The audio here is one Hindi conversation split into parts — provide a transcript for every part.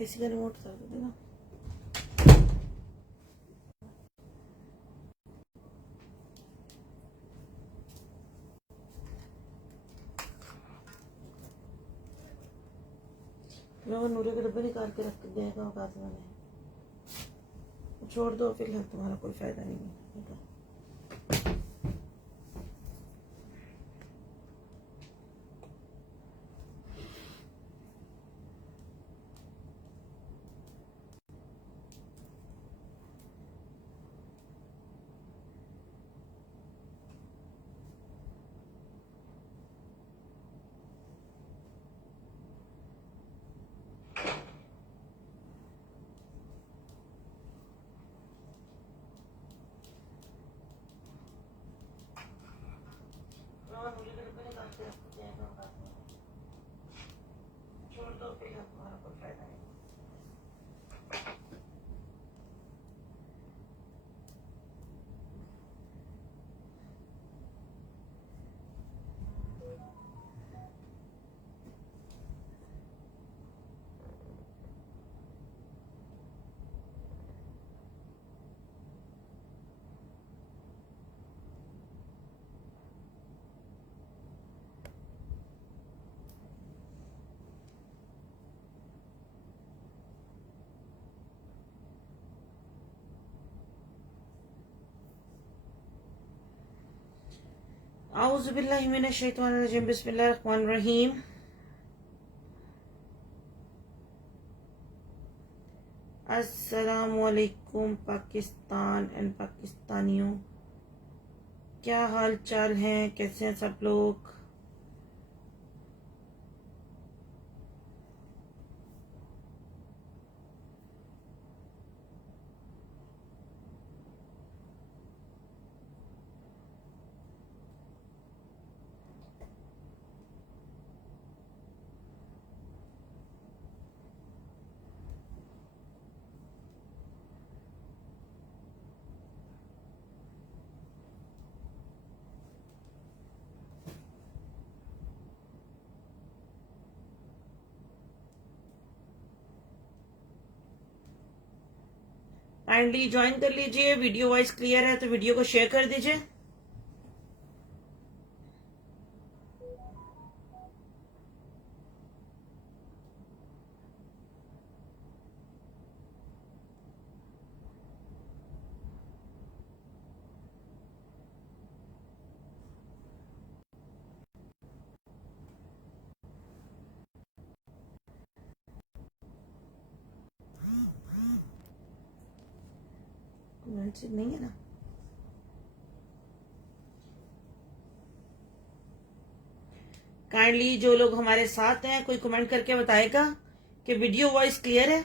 इसी का रिमोट उतार दो ना। मैं वो नूरे के डब्बे निकाल के रख देगा औकात मैंने। छोड़ दो फिलहाल, तुम्हारा कोई फायदा नहीं है। छोड़ दो फिलहाल, तुम्हारा कोई फायदा नहीं। आऊज़ुबिल्लाहि मिनश्शैतानिर्रजीम, बिस्मिल्लाहिर्रहमानिर्रहीम। अस्सलामुअलैकुम पाकिस्तान एंड पाकिस्तानियों, क्या हाल चाल हैं? कैसे हैं सब लोग? काइंडली ज्वाइन कर लीजिए। वीडियो वॉइस क्लियर है तो वीडियो को शेयर कर दीजिए। कमेंट नहीं है ना? काइंडली जो लोग हमारे साथ हैं कोई कमेंट करके बताएगा कि वीडियो वॉइस क्लियर है।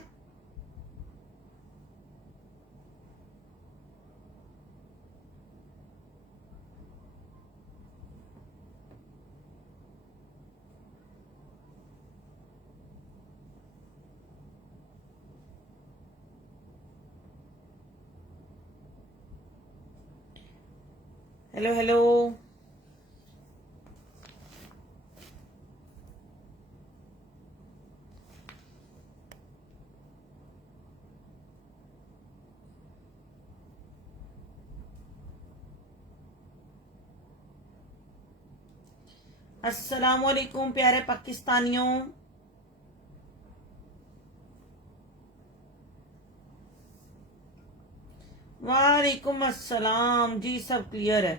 Hello hello. अस्सलाम वालेकुम प्यारे पाकिस्तानियों। वालेकुम अस्सलाम जी, सब क्लियर है।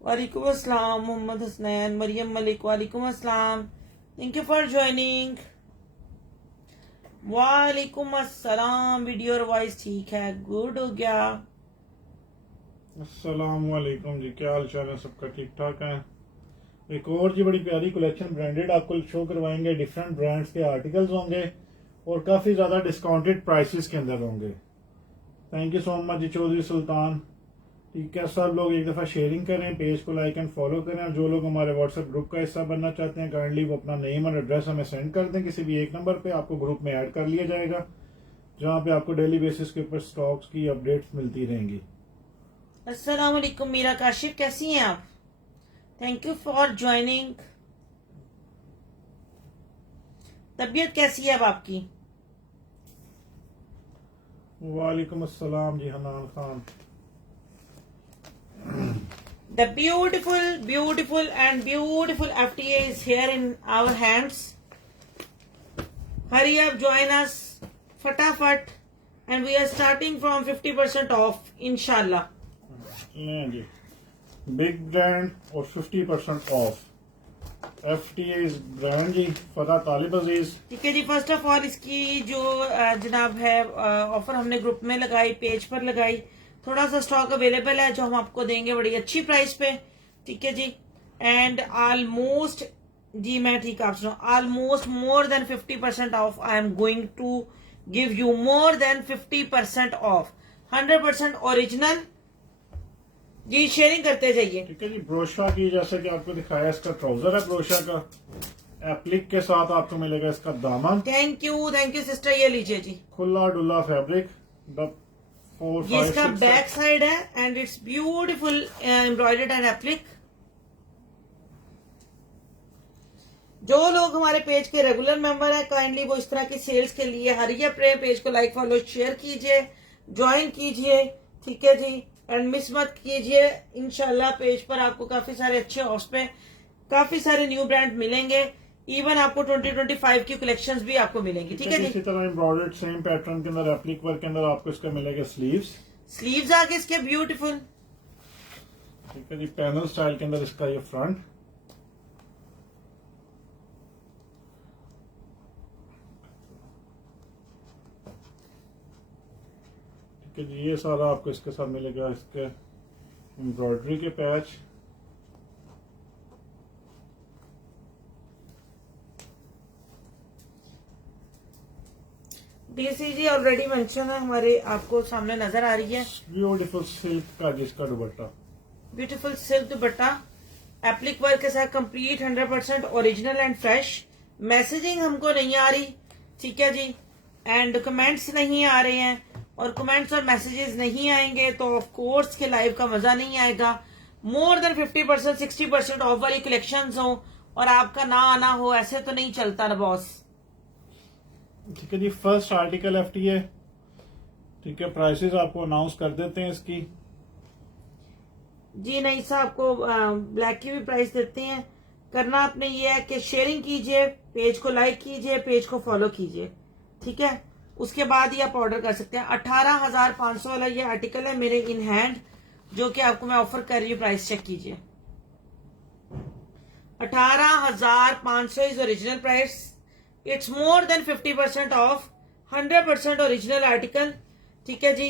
वालेकुम अस्सलाम मोहम्मद हसनैन, मरियम मलिक, वालेकुम अस्सलाम, थैंक यू फॉर ज्वाइनिंग। वालेकुम अस्सलाम, वीडियो और वॉइस ठीक है, गुड हो गया। अस्सलाम वालेकुम जी, क्या हाल चाल है सबका? ठीक ठाक है। एक और जी बड़ी प्यारी कलेक्शन ब्रांडेड आपको शो करवाएंगे। डिफरेंट ब्रांड्स के आर्टिकल्स होंगे और काफ़ी ज़्यादा डिस्काउंटेड प्राइसेस के अंदर होंगे। थैंक यू सो मच जी चौधरी सुल्तान। ठीक है, सब लोग एक दफ़ा शेयरिंग करें, पेज को लाइक एंड फॉलो करें, और जो लोग हमारे व्हाट्सएप ग्रुप का हिस्सा बनना चाहते हैं काइंडली वो अपना नेम और एड्रेस हमें सेंड कर दें। किसी भी एक नंबर पे आपको ग्रुप में ऐड कर लिया जाएगा, जहाँ पे आपको डेली बेसिस के ऊपर स्टॉक्स की अपडेट्स मिलती रहेंगी। अस्सलाम वालेकुम मीरा काशिफ, कैसी हैं आप? Thank you for joining. तबीयत कैसी है अब आपकी? वालेकुम अस्सलाम जी Hanan Khan. The beautiful and beautiful FTA is here in our hands. Hurry up, join us, fatafat, and we are starting from 50% off, inshallah. लें जी, बिग ब्रांड और 50% ऑफ। FTA इस ब्रांड जी फता तालिब अजीज। ठीक है जी, फर्स्ट ऑफ ऑल इसकी जो जनाब है ऑफर हमने ग्रुप में लगाई, पेज पर लगाई, थोड़ा सा स्टॉक अवेलेबल है जो हम आपको देंगे बड़ी अच्छी प्राइस पे। ठीक है जी, एंड ऑलमोस्ट, जी मैं ठीक आप सुनो, almost more than 50% off. I am going to give you more than 50% off, 100% original. जी शेयरिंग करते जाइए। ठीक है जी, ब्रोशा की जैसे कि आपको दिखाया इसका ट्राउजर है ब्रोशा का, एप्लिक के साथ आपको मिलेगा इसका दामन। थैंक यू सिस्टर, ये लीजिए जी, खुला डुला फैब्रिक। ये इसका बैक साइड है and it's beautiful embroidered and applique. जो लोग हमारे पेज के रेगुलर मेंबर हैं, काइंडली वो इस तरह की सेल्स के लिए हरी अप रहे, पेज को लाइक फॉलो शेयर कीजिए, ज्वाइन कीजिए। ठीक है जी, एंड मिस मत कीजिए। इंशाल्लाह पेज पर आपको काफी सारे अच्छे ऑफ्स पे काफी सारे न्यू ब्रांड मिलेंगे। इवन आपको 2025 की कलेक्शंस भी आपको मिलेंगी। ठीक है जी, इसी तरह एम्ब्रॉयडर्ड सेम पैटर्न के अंदर एप्लिक वर्क के अंदर आपको इसका मिलेगा स्लीव्स आगे इसके ब्यूटीफुल। ठीक है जी, पैनल स्टाइल के अंदर इसका ये फ्रंट। ठीक है जी, ये सारा आपको इसके साथ मिलेगा इसके एम्ब्रॉयडरी के पैच। DCG ऑलरेडी मेंशन है हमारे, आपको सामने नजर आ रही है। ब्यूटीफुल सिल्क का जिसका दुपट्टा, ब्यूटीफुल सिल्क दुपट्टा, एप्लिक वर्क के साथ complete 100% original and fresh. Messaging हमको नहीं आ रही, ठीक है जी, एंड कमेंट्स नहीं आ रहे हैं, और कमेंट्स और मैसेजेस नहीं आएंगे तो ऑफ कोर्स के लाइव का मजा नहीं आएगा। मोर देन 50% 60% ऑफ वाली कलेक्शंस हो और आपका ना आना हो, ऐसे तो नहीं चलता ना बॉस। ठीक है जी, फर्स्ट आर्टिकल FTA। ठीक है, प्राइसेस आपको अनाउंस कर देते हैं इसकी। जी नहीं साहब, आपको ब्लैक की भी प्राइस देते हैं। करना आपने ये है कि शेयरिंग कीजिए, पेज को लाइक कीजिए, पेज को फॉलो कीजिए। ठीक है, उसके बाद ही आप ऑर्डर कर सकते हैं। 18,500 वाला ये आर्टिकल है मेरे इन हैंड, जो कि आपको मैं ऑफर कर रही हूँ। प्राइस चेक कीजिए, 18,500 is original price. It's more than 50% off, 100% original article. ठीक है जी,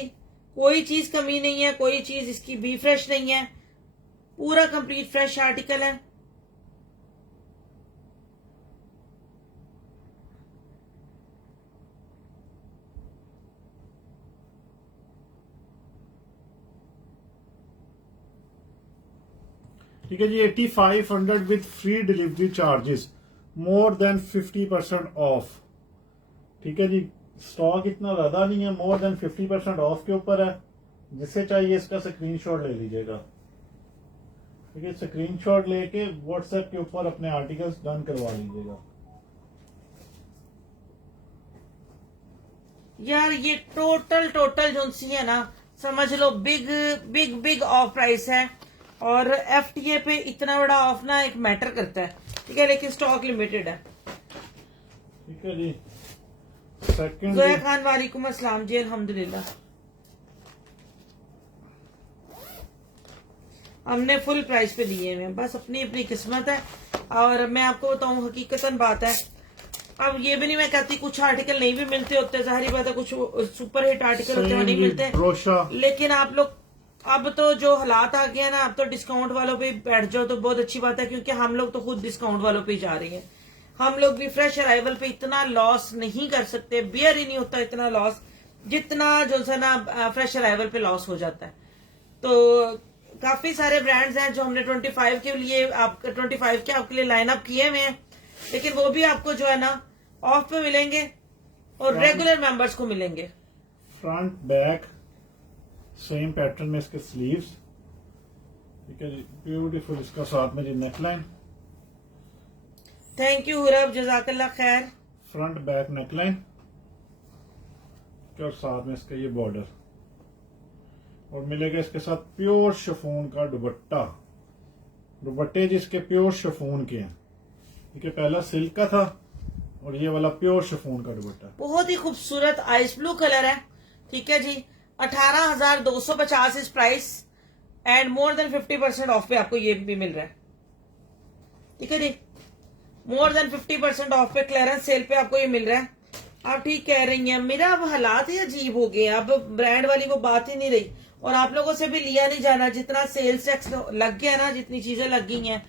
कोई चीज कमी नहीं है, कोई चीज इसकी भी फ्रेश नहीं है, पूरा कंप्लीट फ्रेश आर्टिकल है। ठीक है जी, 8500 with free delivery charges, more than 50% of. ठीक है जी, स्टॉक इतना ज्यादा नहीं है, मोर देन 50% ऑफ के ऊपर है। जिसे चाहिए इसका स्क्रीनशॉट ले लीजिएगा। ठीक है, स्क्रीनशॉट लेके व्हाट्सएप के ऊपर अपने आर्टिकल्स डन करवा लीजिएगा। यार ये टोटल जो सी है ना, समझ लो बिग ऑफ प्राइस है, और FTA पे इतना बड़ा ऑफ ना एक मैटर करता है। ठीक है, लेकिन स्टॉक लिमिटेड है। ठीक है जी, सेकंड जोया खान वालेकुम अस्सलाम जी, अल्हम्दुलिल्लाह। हमने फुल प्राइस पे दिए हुए, बस अपनी अपनी किस्मत है। और मैं आपको बताऊं, हकीकतन बात है, अब ये भी नहीं मैं कहती कुछ आर्टिकल नहीं भी मिलते होते, जाहिर बात है कुछ सुपर हिट आर्टिकल होते हैं नहीं मिलते, लेकिन आप लोग अब तो जो हालात आ गए हैं ना, अब तो डिस्काउंट वालों पे बैठ जाओ तो बहुत अच्छी बात है, क्योंकि हम लोग तो खुद डिस्काउंट वालों पे ही जा रहे हैं। हम लोग भी फ्रेश अराइवल पे इतना लॉस नहीं कर सकते, बियर ही नहीं होता इतना लॉस जितना जो है ना फ्रेश अराइवल पे लॉस हो जाता है। तो काफी सारे ब्रांड्स हैं जो हमने 25 के लिए आपके लिए लाइन अप किए हुए हैं, लेकिन वो भी आपको जो है ना ऑफ पे मिलेंगे और रेगुलर मेंबर्स को मिलेंगे। फ्रंट बैक सेम पैटर्न में इसके स्लीव्स। ठीक है जी, ब्यूटीफुल इसका साथ में जी नेकलाइन। थैंक यू हुरब, जजाकल्ला खैर। Front back neckline. और साथ में इसका ये बॉर्डर, और मिलेगा इसके साथ प्योर शिफॉन का दुपट्टा। दुपट्टे जिसके प्योर शिफॉन के हैं, ठीक है, पहला सिल्क का था और ये वाला प्योर शिफॉन का दुपट्टा। बहुत ही खूबसूरत आइस ब्लू कलर है, ठीक है जी। 18,250 इस price and more than 50% of पे आपको ये भी मिल रहा है, ठीक है जी। मोर देन 50% ऑफ पे क्लियरेंस सेल पे आपको ये मिल रहा है। आप ठीक कह रही हैं, मेरा अब हालात ही अजीब हो गए, अब ब्रांड वाली वो बात ही नहीं रही, और आप लोगों से भी लिया नहीं जाना। जितना सेल्स टैक्स लग गया ना, जितनी चीजें लग गई हैं,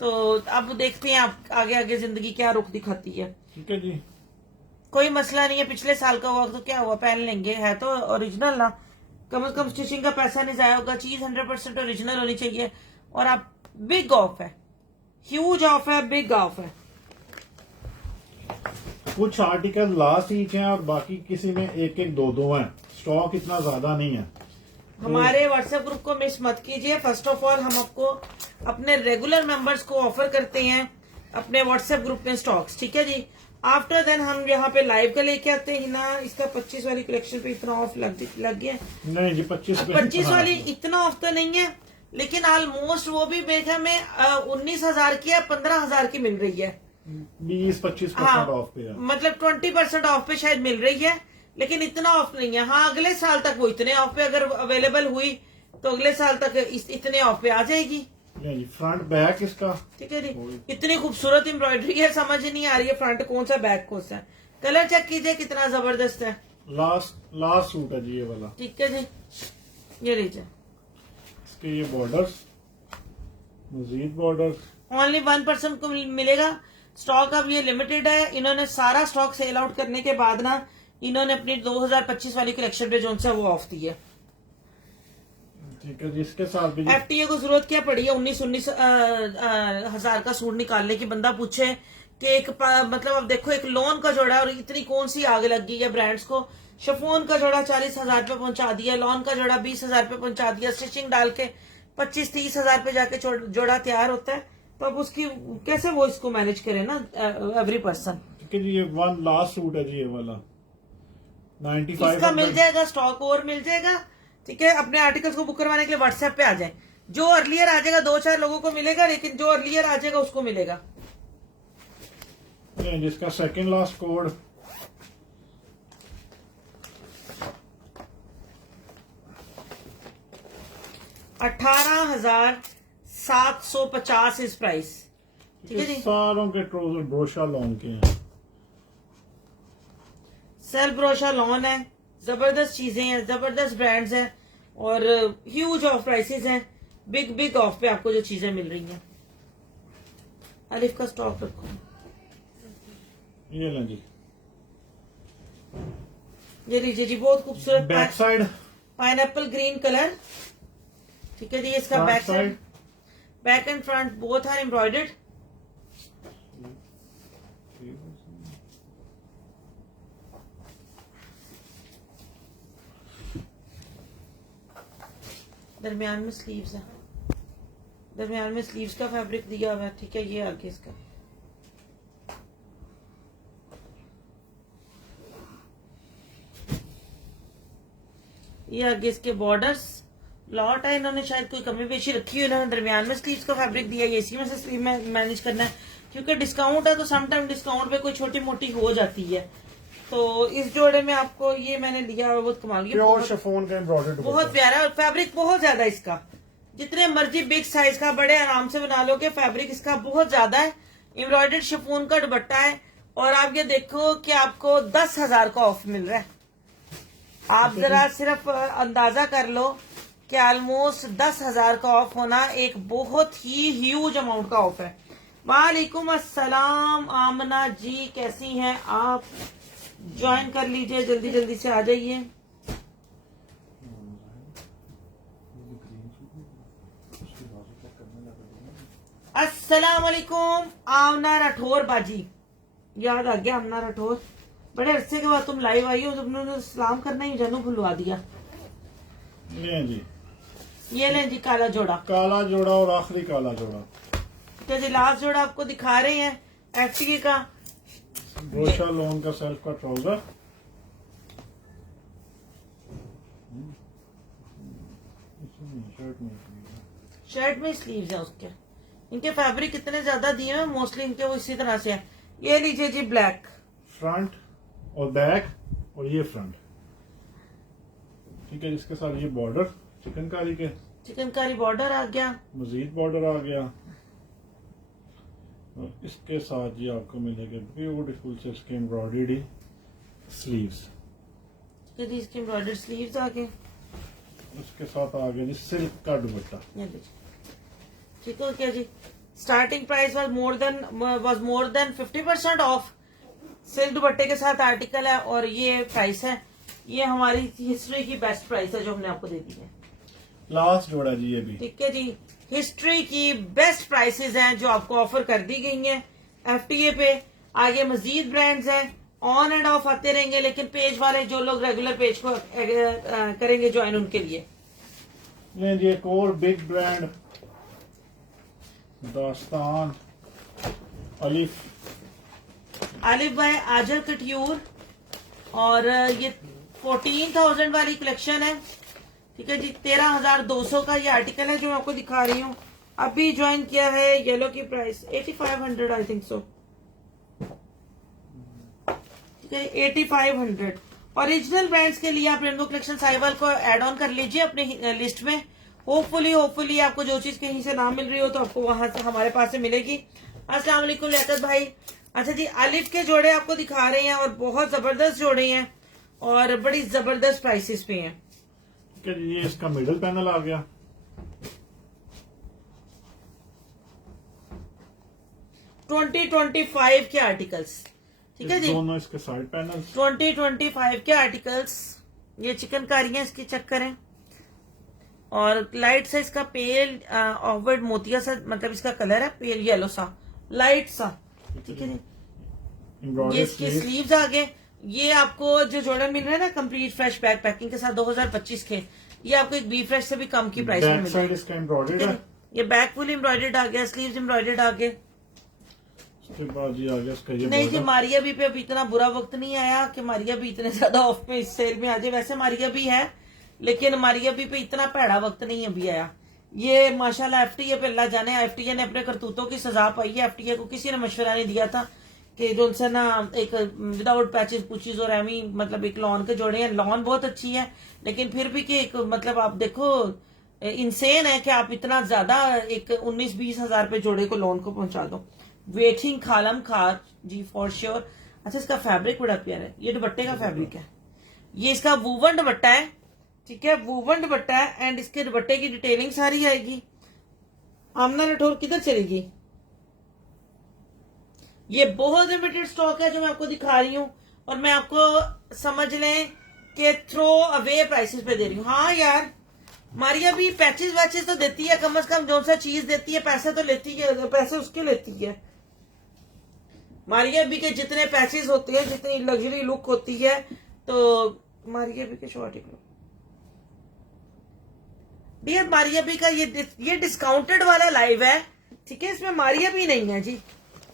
तो अब देखते हैं आप आगे आगे जिंदगी क्या रुख दिखाती है। ठीक है जी, कोई मसला नहीं है, पिछले साल का हुआ तो क्या हुआ, पहन लेंगे, है तो ओरिजिनल ना, कम से कम स्टिचिंग का पैसा नहीं जाया होगा, चीज 100% ओरिजिनल होनी चाहिए। और आप बिग ऑफ है, ह्यूज ऑफ है, बिग ऑफ है। कुछ आर्टिकल लास्ट ईच हैं और बाकी किसी में एक एक दो दो हैं, स्टॉक इतना ज्यादा नहीं है। हमारे व्हाट्सएप ग्रुप को मिस मत कीजिए। फर्स्ट ऑफ ऑल हम आपको अपने रेगुलर मेंबर्स को ऑफर करते हैं अपने व्हाट्सएप ग्रुप में स्टॉक्स, ठीक है जी। आफ्टर देन हम यहाँ पे लाइव का लेके आते हैं ना। इसका 25 वाली कलेक्शन पे इतना ऑफ लग गया नहीं जी, 25 वाली इतना ऑफ तो नहीं है, लेकिन ऑलमोस्ट वो भी मेरे ख्याल में 19,000 की या 15,000 की मिल रही है। 20-25% ऑफ पे है, मतलब 20% ऑफ पे शायद मिल रही है, लेकिन इतना ऑफ नहीं है। हाँ, अगले साल तक वो इतने ऑफ पे अगर अवेलेबल हुई तो अगले साल तक इतने ऑफ पे आ जाएगी। फ्रंट बैक इसका, ठीक है जी। इतनी खूबसूरत एम्ब्रॉयडरी है, समझ नहीं आ रही है फ्रंट कौन सा बैक कौन सा है। कलर चेक कीजिए कितना जबरदस्त है। लास्ट सूट है जी ये वाला, ठीक है जी, ये लीजिए। इसके ये बॉर्डर्स, मजीद बॉर्डर्स ओनली 1% को मिलेगा। स्टॉक अब ये लिमिटेड है। इन्होंने सारा स्टॉक सेल आउट करने के बाद ना, इन्होंने अपनी 2025 वाली कलेक्शन पे जो सा वो ऑफ दी है। ठीक है जी, इसके साथ भी एफटीए को जरूरत क्या पड़ी है 19 हजार का सूट निकालने की। बंदा पूछे कि एक मतलब अब देखो, एक लोन का जोड़ा और इतनी कौन सी आग लग गई है ब्रांड्स को। शिफॉन का जोड़ा 40,000 पे पहुंचा दिया, लॉन का जोड़ा 20,000 पे पहुंचा दिया, स्टिचिंग डाल के 25-30 हजार पे जाके जोड़ा तैयार होता है। तो अब उसकी कैसे वो इसको मैनेज करे ना एवरी पर्सन। ठीक है जी, ये वन लास्ट सूट है जी ये वाला 95 इसका मिल जाएगा, स्टॉक और मिल जाएगा, ठीक है। अपने आर्टिकल्स को बुक करवाने के लिए व्हाट्सएप पे आ जाए। जो अर्लियर आ जाएगा 2-4 लोगों को मिलेगा, लेकिन जो अर्लियर आ जाएगा उसको मिलेगा। जिसका सेकंड लास्ट कोड 18,750 इस प्राइस, ठीक है जी। सारों के ट्राउजर ब्रोशा लॉन के हैं, सेल ब्रोशा लॉन है, जबरदस्त चीजें हैं, जबरदस्त ब्रांड्स हैं, और ह्यूज ऑफ प्राइसेस हैं। बिग ऑफ पे आपको जो चीजें मिल रही हैं। अलिफ का स्टॉक रखो, ये लें जी। ये लीजिए जी, बहुत खूबसूरत back side pineapple green colour, ठीक है जी। इसका back side, back and front both are embroidered. दरमियान में स्लीव्स है, दरमियान में स्लीव्स का फैब्रिक दिया हुआ है, ठीक है। ये आगे इसका ये आगे इसके बॉर्डर्स लॉट है। इन्होंने शायद कोई कमी पेशी रखी हुई, इन्होंने दरमियान में स्लीव्स का फैब्रिक दिया है। इसी में से स्लीव में मैनेज करना है, क्योंकि डिस्काउंट है तो समटाइम डिस्काउंट पे कोई छोटी मोटी हो जाती है। तो इस जोड़े में आपको ये मैंने लिया है, बहुत कमाल की, प्योर शिफॉन का एम्ब्रॉयडर्ड, बहुत प्यारा है, और फैब्रिक बहुत ज्यादा है इसका। जितने मर्जी बिग साइज का बड़े आराम से बना लोगे, फैब्रिक इसका बहुत ज्यादा है। एम्ब्रॉयडर्ड शिफॉन का दुपट्टा है, और आप ये देखो कि आपको 10,000 का ऑफ मिल रहा है। आप जरा सिर्फ अंदाजा कर लो कि ऑलमोस्ट 10,000 का ऑफ होना एक बहुत ही ह्यूज अमाउंट का ऑफ है। वालेकुम अस्सलाम आमना जी, कैसी हैं आप? ज्वाइन कर लीजिए, जल्दी जल्दी से आ जाइए। अस्सलाम वालेकुम आमना राठौर बाजी, याद आ गया आमना राठौर, बड़े अरसे के बाद तुम लाइव आई हो, तुमने सलाम करना ही जानू भुलवा दिया। ले जी, ये लें जी काला जोड़ा, काला जोड़ा और आखिरी काला जोड़ा। तो जी लास्ट जोड़ा आपको दिखा रहे हैं एफटीए का, ब्रोशा लॉन का सेल्फ का ट्राउजर, शर्ट में स्लीव्स है उसके। इनके फैब्रिक इतने ज्यादा दिए हैं, मोस्टली इनके वो इसी तरह से है। ये लीजिए जी ब्लैक, फ्रंट और बैक और ये फ्रंट, ठीक है। इसके साथ ये बॉर्डर चिकनकारी के, चिकनकारी बॉर्डर आ गया, मजीद बॉर्डर आ गया, और इसके साथ ये आपको मिलेगा ब्यूटीफुल से इसके एम्ब्रॉयडरी स्लीव्स। जी इसकी एम्ब्रॉयडर्ड स्लीव्स आ गए। उसके साथ आ गया जी सिल्क का दुपट्टा। ये लीजिए, ठीक हो गया जी। Starting price was more than 50% off. Silk दुपट्टे के साथ आर्टिकल है और ये प्राइस है। ये हमारी हिस्ट्री की बेस्ट प्राइस है जो हमने आपको दे दी है। लास्ट जोड़ा जी ये भी, ठीक है जी, हिस्ट्री की बेस्ट प्राइसेस हैं जो आपको ऑफर कर दी गई हैं FTA पे। आगे मजीद ब्रांड्स हैं, ऑन एंड ऑफ आते रहेंगे, लेकिन पेज वाले जो लोग रेगुलर पेज को करेंगे ज्वाइन, उनके लिए ये जी एक और बिग ब्रांड दास्तान आलिफ बाय आजल कट्यूर, और ये 14,000 वाली कलेक्शन है। ठीक है जी, 13,200 का ये आर्टिकल है जो मैं आपको दिखा रही हूँ। अभी ज्वाइन किया है येलो की प्राइस 8500 आई थिंक सो। ठीक है 8500। ओरिजिनल ब्रांड्स के लिए आप रेनबो कलेक्शन साइवल को ऐड ऑन कर लीजिए अपने लिस्ट में। होपफुली आपको जो चीज कहीं से ना मिल रही हो तो आपको वहां से हमारे पास से मिलेगी। अस्सलाम वालेकुम लियाकत भाई। अच्छा जी, आलिफ के जोड़े आपको दिखा रहे हैं और बहुत जबरदस्त जोड़े हैं और बड़ी जबरदस्त प्राइसेस पे हैं। ठीक है जी, ये इसका मिडल पैनल आ गया। 2025 के आर्टिकल्स, ठीक है जी, दोनों इसके साइड पैनल 2025 के आर्टिकल्स। ये चिकनकारियां इसकी चेक करें, और लाइट सा इसका पेल ऑफवर्ड मोतिया सा, मतलब इसका कलर है पेल येलो सा, लाइट सा। ठीक है जी, ये इसके स्लीव्स आ गए। ये आपको जो जोड़े मिल रहे हैं ना कंप्लीट फ्रेश बैक पैकिंग के साथ 2025 के, ये आपको एक बी फ्रेश से भी कम की प्राइस में मिल रहा है। इसका एम्ब्रॉयडर्ड है। ये बैक फुल एम्ब्रॉयडर्ड आ गया, स्लीव्स एम्ब्रॉयडर्ड आ गए। उसके बाद जी आ गया इसका ये नहीं जी, मारिया बी पे अभी इतना बुरा वक्त नहीं आया कि मारिया बी इतने ज्यादा ऑफ पे इस सेल में आ जाए। वैसे मारिया बी है, लेकिन मारिया बी पे इतना भैड़ा वक्त नहीं अभी आया। ये माशाल्लाह FTA पे अल्लाह जाने, FTA ने अपने करतूतों की सजा पाई है। FTA को किसी ने मशवरा नहीं दिया था कि जो उनसे ना एक विदाउट पैचेस पुचीज और एमी, मतलब एक लॉन के जोड़े हैं। लॉन बहुत अच्छी है, लेकिन फिर भी कि एक मतलब आप देखो इंसेन है कि आप इतना ज्यादा एक 19-20 हजार पे जोड़े को लोन को पहुंचा दो। वेटिंग खालम खार जी फॉर श्योर। अच्छा, इसका फैब्रिक बड़ा प्यारा है। ये दुपट्टे का फैब्रिक है, ये इसका वूवन दुपट्टा है। ठीक है, वूवन दुपट्टा है एंड इसके दुपट्टे की डिटेलिंग सारी आएगी। आमना राठौर किधर चलेगी? ये बहुत लिमिटेड स्टॉक है जो मैं आपको दिखा रही हूँ, और मैं आपको समझ लें कि थ्रो अवे प्राइसेस पे दे रही हूँ। हाँ यार, मारिया भी पैचेस वैचेस तो देती है, कम से कम जो सा चीज देती है पैसे तो लेती है, पैसे उसके लेती है। मारिया बी के जितने पैचेस होते हैं, जितनी लग्जरी लुक होती है, तो मारिया बी के शॉर्ट डियर मारिया बी का ये डिस्काउंटेड वाला लाइव है। ठीक है, इसमें मारिया बी नहीं है जी।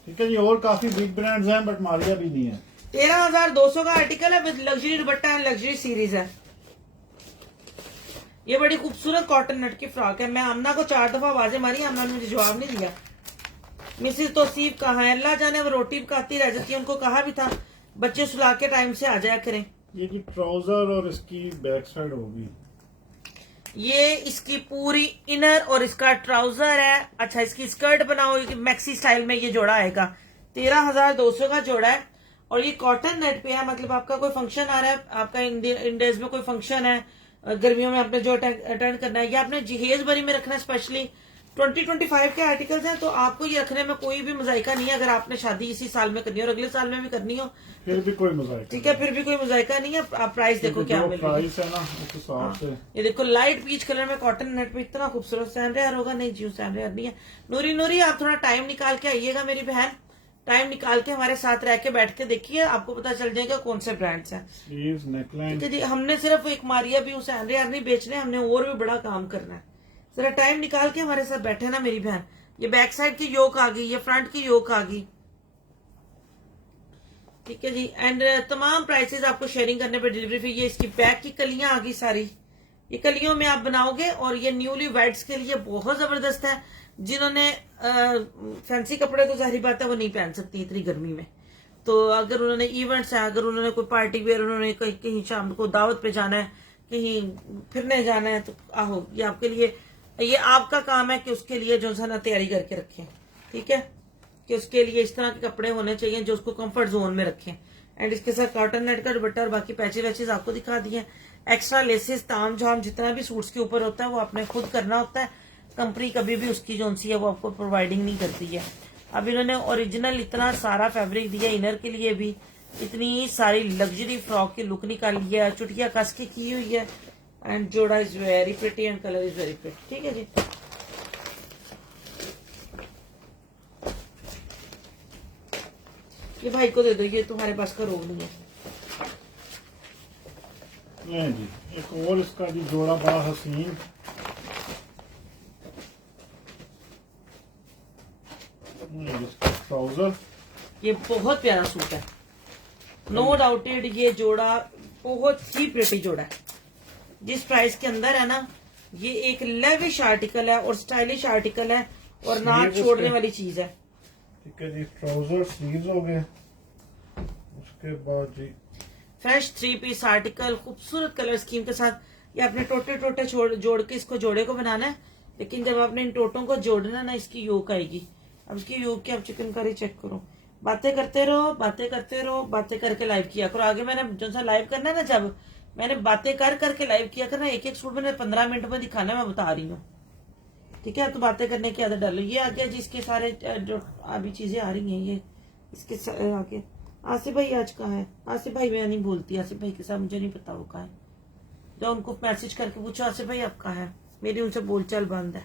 ठीक है जी, और काफी बिग ब्रांड्स हैं बट मारिया भी नहीं है। 13,200 का आर्टिकल है विद लग्जरी दुपट्टा है, लग्जरी सीरीज है। ये बड़ी खूबसूरत कॉटन नेट की फ्रॉक है। मैं आमना को 4 दफा आवाजें मारी, आमना ने मुझे जवाब नहीं दिया। मिसिस तौसीफ कहाँ है? अल्लाह जाने वो रोटी पकाती रह जाती है। उनको कहा भी था बच्चे सुला के टाइम से आ जाया करें। ये जी ट्राउजर और इसकी बैक साइड होगी। ये इसकी पूरी इनर और इसका ट्राउजर है। अच्छा, इसकी स्कर्ट बनाओ मैक्सी स्टाइल में ये जोड़ा आएगा। 13,200 का जोड़ा है, और ये कॉटन नेट पे है। मतलब आपका कोई फंक्शन आ रहा है, आपका इन डेज में कोई फंक्शन है, गर्मियों में आपने जो अटेंड करना है, या आपने जहेज बरी में रखना है। स्पेशली 2025 के आर्टिकल्स हैं, तो आपको ये रखने में कोई भी मुजायका नहीं है। अगर आपने शादी इसी साल में करनी हो और अगले साल में भी करनी हो, फिर भी कोई मुजायका, ठीक है, फिर भी कोई मुजायका नहीं है। आप प्राइस देखो क्या मिल रही है। प्राइस है ना उस हिसाब से। ये देखो लाइट पीच कलर में कॉटन नेट पे इतना खूबसूरत सैंडरेयर होगा। नहीं जी, सैंडरेयर नहीं है। नूरी आप थोड़ा टाइम निकाल के आइएगा मेरी बहन, टाइम निकाल के हमारे साथ रह के बैठ के देखिए, आपको पता चल जाएगा कौन से ब्रांड्स हैं। ठीक है जी, हमने सिर्फ एक मारिया भी सैंडरेयर नहीं बेचने, हमने और भी बड़ा काम करना है। जरा टाइम निकाल के हमारे साथ बैठे ना मेरी बहन। ये बैक साइड की योक आ गई, ये फ्रंट की योक आ गई। ठीक है जी, एंड तमाम प्राइसेस आपको शेयरिंग करने पे डिलीवरी फी। ये इसकी बैक की कलियां आ गई सारी, ये कलियों में आप बनाओगे और ये न्यूली वेड्स के लिए बहुत जबरदस्त है। जिन्होंने फैंसी कपड़े तो जाहिर बात है वो नहीं पहन सकती इतनी गर्मी में, तो अगर उन्होंने इवेंट्स है, अगर उन्होंने कोई पार्टी वेयर, उन्होंने कहीं शाम को दावत पे जाना है, कहीं फिरने जाना है, तो आहो ये आपके लिए, ये आपका काम है कि उसके लिए जो है ना तैयारी करके रखें। ठीक है, कि उसके लिए इस तरह के कपड़े होने चाहिए जो उसको कंफर्ट जोन में रखें। एंड इसके साथ कॉटन नेट का दुपट्टा और बाकी पैचेज वैचेज आपको दिखा दिए। एक्स्ट्रा लेसेस ताम झाम जितना भी सूट्स के ऊपर होता है वो आपने खुद करना होता है, कंपनी कभी भी उसकी जो सी है वो आपको प्रोवाइडिंग नहीं करती है। अब इन्होंने ओरिजिनल इतना सारा फैब्रिक दिया, इनर के लिए भी इतनी सारी लग्जरी फ्रॉक की लुक निकाली है, चुटिया कस के की हुई है। एंड जोड़ा is very pretty and colour is very pretty. ठीक है जी, ये भाई को दे दो, ये तुम्हारे पास का रोग नहीं है। नहीं जी, एक और इसका भी जोड़ा बड़ा हसीन, इसका ट्राउजर, ये बहुत प्यारा सूट है, नो डाउटेड। ये जोड़ा बहुत ही प्रिटी जोड़ा है। जिस प्राइस के अंदर है ना, ये एक लेविश आर्टिकल है और स्टाइलिश आर्टिकल है और नाक छोड़ने वाली चीज है। ठीक है जी, ट्राउजर स्लीव्स हो गए। उसके बाद जी फ्रेश 3 पीस आर्टिकल, खूबसूरत कलर स्कीम के साथ। ये आपने टोटे टोटे जोड़ के इसको जोड़े को बनाना है, लेकिन जब आपने इन टोटों को जोड़ना ना, इसकी योक आएगी। अब इसकी योक की आप चिकनकारी चेक करो, बातें करते रहो, बातें करते रहो, बातें करके लाइव किया करो। आगे मैंने जो सा लाइव करना है ना, जब मैंने बातें कर करके लाइव किया करना, एक एक सूट मैंने 15 मिनट में दिखाना है, मैं बता रही हूँ। ठीक है, तो बातें करने की आदत डालो। ये आगे जिसके सारे जो अभी चीजें आ रही हैं, ये इसके आगे आसिफ भाई आज कहाँ है? आसिफ भाई मैं नहीं बोलती आसिफ भाई के साथ, मुझे नहीं पता वो कहाँ है। जो उनको मैसेज करके पूछो आसिफ भाई आप कहाँ है, मेरी उनसे बोलचाल बंद है।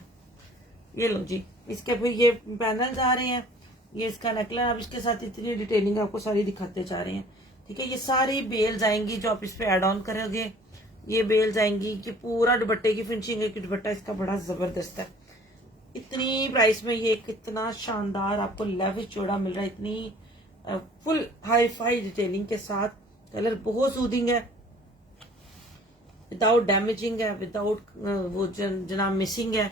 ये लो जी, इसके फिर ये पैनल्स आ रहे हैं, ये इसका नेकलाइन। अब इसके साथ इतनी डिटेलिंग आपको सारी दिखाते जा रहे हैं। ठीक है, ये सारी बेल्स आएंगी जो आप इस पे ऐड ऑन करोगे। ये बेल्स आएंगी कि पूरा दुपट्टे की फिनिशिंग है कि दुपट्टा इसका बड़ा जबरदस्त है। इतनी प्राइस में ये कितना शानदार आपको लेविश जोड़ा मिल रहा है, इतनी फुल हाई फाई डिटेलिंग के साथ। कलर बहुत सूदिंग है, विदाउट डैमेजिंग है, विदाउट वो जनाब मिसिंग है।